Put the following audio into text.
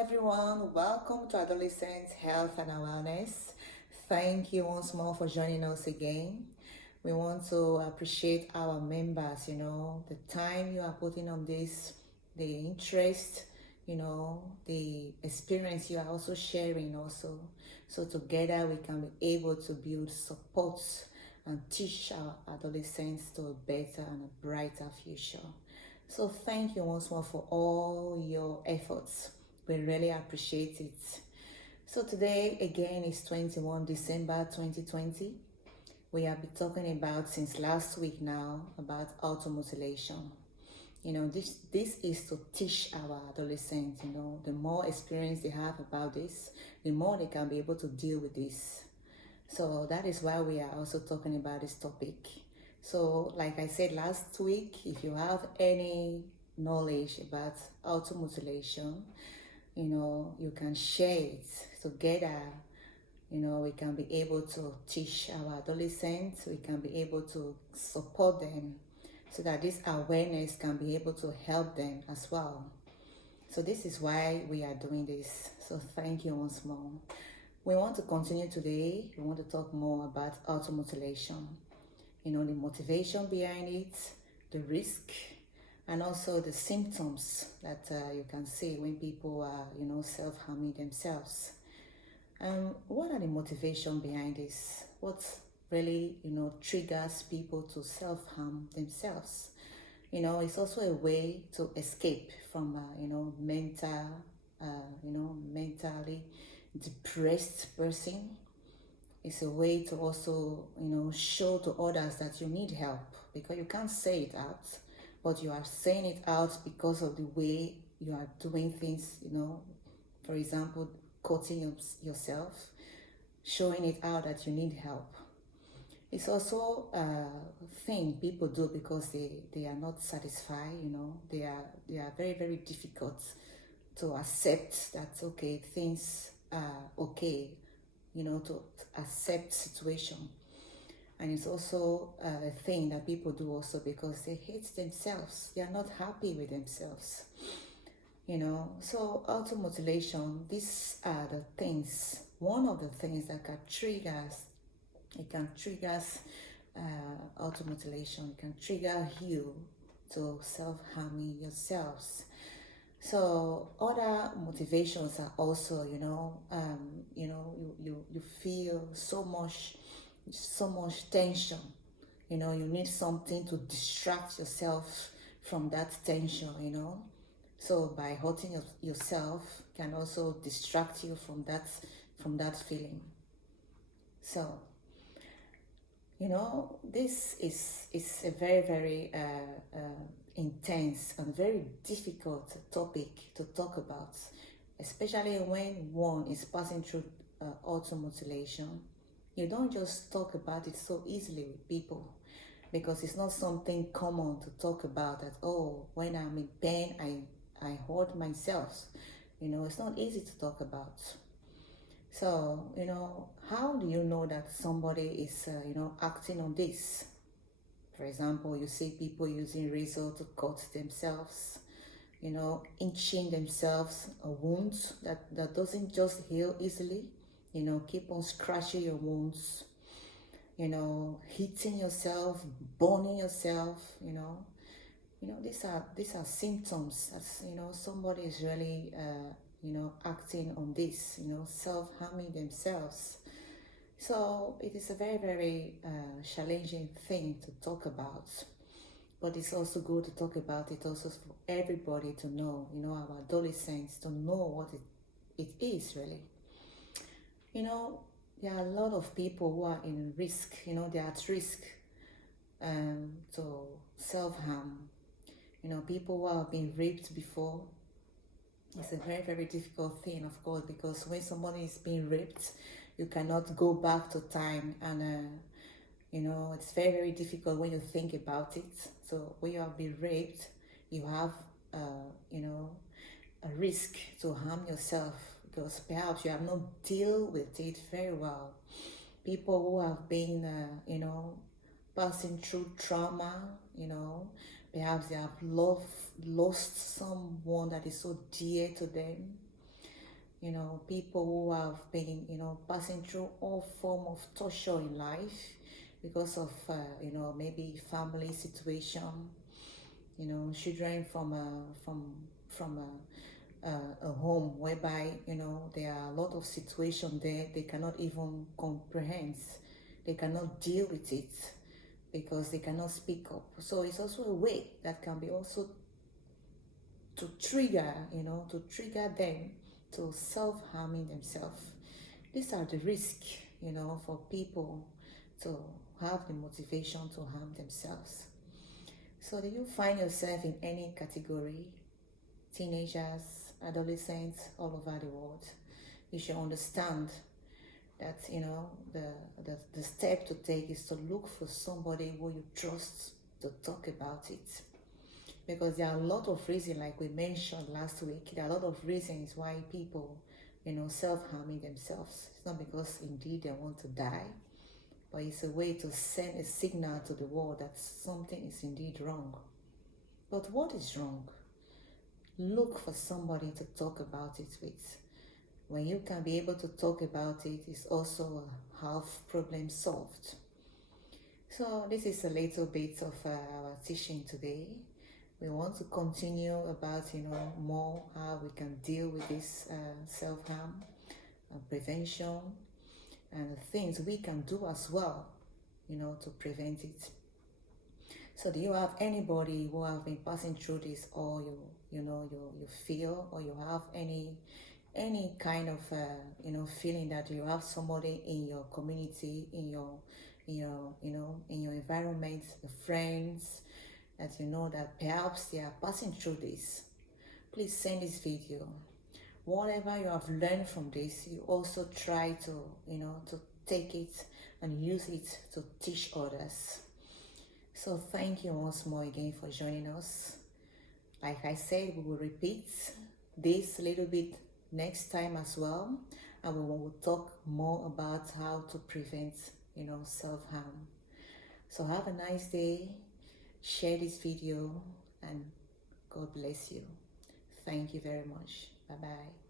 everyone. Welcome to Adolescent Health and Awareness. Thank you once more for joining us again. We want to appreciate our members, the time you are putting on this, the interest, the experience you are also sharing also. So together we can be able to build support and teach our adolescents to a better and a brighter future. So thank you once more for all your efforts. We really appreciate it. So today again is 21 December 2020. We have been talking about since last week now about automutilation. This is to teach our adolescents, the more experience they have about this, the more they can be able to deal with this. So that is why we are also talking about this topic. So like I said last week, if you have any knowledge about automutilation, you can share it together. We can be able to teach our adolescents, we can be able to support them so that this awareness can be able to help them as well. So this is why we are doing this. So thank you once more. We want to continue today. We want to talk more about automutilation. The motivation behind it, the risk, and also the symptoms that you can see when people are, self-harming themselves. What are the motivation behind this? What really, triggers people to self-harm themselves? It's also a way to escape from, mentally depressed person. It's a way to also, show to others that you need help, because you can't say it out, but you are saying it out because of the way you are doing things, for example, quoting yourself, showing it out that you need help. It's also a thing people do because they are not satisfied, they are very, very difficult to accept that, okay, things are okay, to accept situation. And it's also a thing that people do also because they hate themselves. They are not happy with themselves. So automutilation, these are the things, one of the things that can trigger automutilation. It can trigger you to self-harming yourselves. So other motivations are also, you feel so much tension. You need something to distract yourself from that tension, So by hurting yourself can also distract you from that feeling. So, this is a very, very intense and very difficult topic to talk about, especially when one is passing through automutilation. You don't just talk about it so easily with people, because it's not something common to talk about that, oh, when I'm in pain, I hurt myself. It's not easy to talk about. So, how do you know that somebody is, acting on this? For example, you see people using razor to cut themselves, inching themselves, a wound that doesn't just heal easily, keep on scratching your wounds, hitting yourself, burning yourself, these are symptoms that, somebody is really, acting on this, self-harming themselves. So it is a very, very challenging thing to talk about, but it's also good to talk about it also for everybody to know, our adolescents to know what it is really. There are a lot of people who are in risk, they are at risk to self-harm. People who have been raped before. It's a very, very difficult thing, of course, because when somebody is being raped, you cannot go back to time, and it's very, very difficult when you think about it. So when you have been raped, you have a risk to harm yourself, because perhaps you have not dealt with it very well. People who have been passing through trauma, perhaps they have lost someone that is so dear to them. people who have been, passing through all form of torture in life because of, maybe family situation, children from a home whereby, there are a lot of situations there they cannot even comprehend, they cannot deal with it because they cannot speak up. So it's also a way that can be also to trigger them to self-harming themselves. These are the risks, for people to have the motivation to harm themselves. So do you find yourself in any category? Teenagers, adolescents, all over the world. You should understand that, the step to take is to look for somebody who you trust to talk about it. Because there are a lot of reasons, like we mentioned last week, there are a lot of reasons why people, self-harming themselves. It's not because indeed they want to die, but it's a way to send a signal to the world that something is indeed wrong. But what is wrong? Look for somebody to talk about it with. When you can be able to talk about it, it's also a half problem solved. So this is a little bit of our teaching today. We want to continue about, more how we can deal with this self-harm, prevention, and the things we can do as well, to prevent it. So do you have anybody who have been passing through this, or you feel, or you have any kind of feeling that you have somebody in your community, in your environment, the friends, that that perhaps they are passing through this? Please send this video. Whatever you have learned from this, you also try to to take it and use it to teach others. So thank you once more again for joining us. Like I said, we will repeat this a little bit next time as well, and we will talk more about how to prevent self-harm. So have a nice day, share this video, and God bless you. Thank you very much. Bye bye.